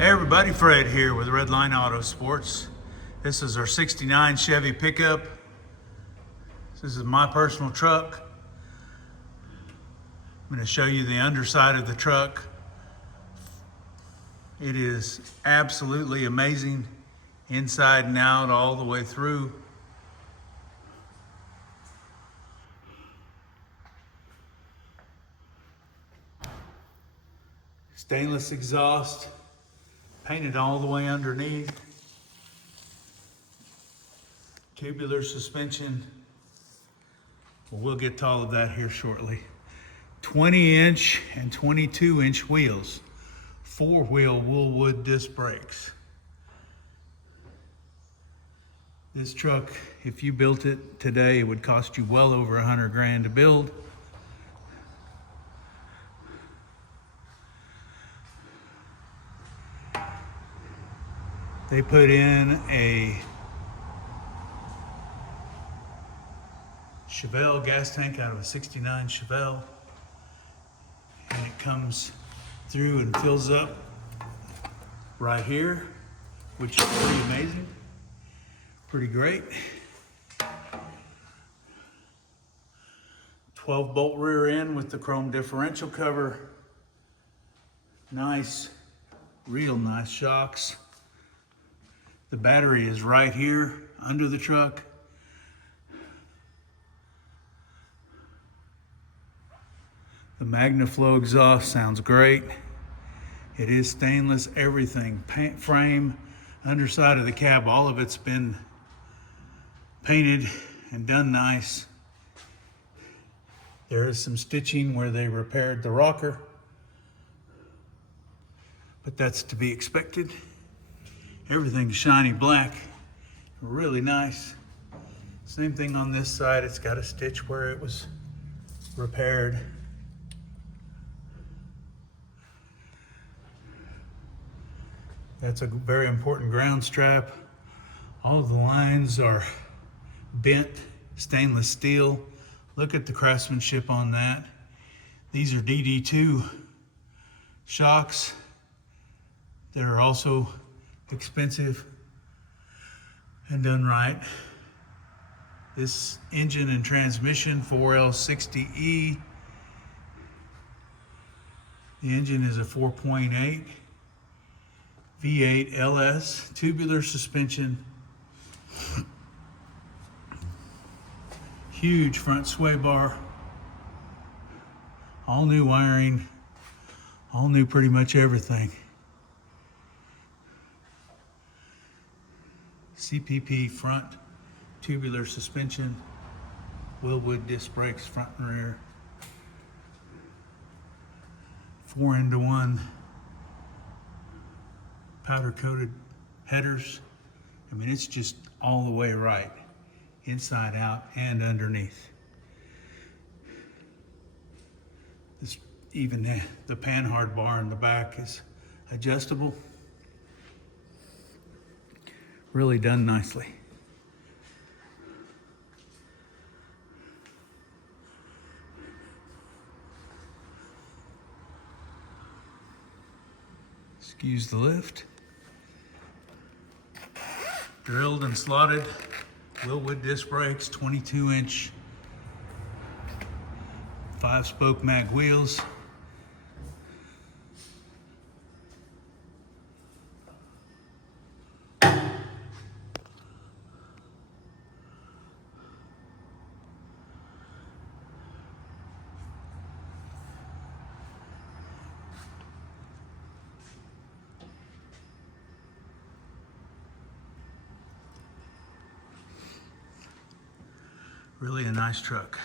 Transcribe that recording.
Hey everybody, Fred here with Redline Auto Sports. This is our 69 Chevy pickup. This is my personal truck. I'm going to show you the underside of the truck. It is absolutely amazing inside and out all the way through. Stainless exhaust, painted all the way underneath. Tubular suspension. Well, we'll get to all of that here shortly. 20-inch and 22-inch wheels. 4-wheel Willwood disc brakes. This truck, if you built it today, it would cost you well over 100 grand to build. They put in a Chevelle gas tank out of a 69 Chevelle, and it comes through and fills up right here, which is pretty amazing, pretty great. 12-bolt rear end with the chrome differential cover. Nice, real nice shocks. The battery is right here under the truck. The MagnaFlow exhaust sounds great. It is stainless, everything, paint, frame, underside of the cab, all of it's been painted and done nice. There is some stitching where they repaired the rocker, but that's to be expected. Everything's shiny black, really nice. Same thing on this side, it's got a stitch where it was repaired. That's a very important ground strap. All of the lines are bent stainless steel. Look at the craftsmanship on that. These are DD2 shocks. They're also expensive and done right. This engine and transmission 4L60E. The engine is a 4.8 V8 LS, tubular suspension, huge front sway bar, all new wiring, all new pretty much everything. CPP front, tubular suspension, Willwood disc brakes front and rear, 4-into-1 powder coated headers. I mean, it's just all the way right, inside out and underneath. This, even the panhard bar in the back is adjustable. Really done nicely. Excuse the lift. Drilled and slotted Willwood disc brakes, 22-inch 5-spoke mag wheels. Really a nice truck.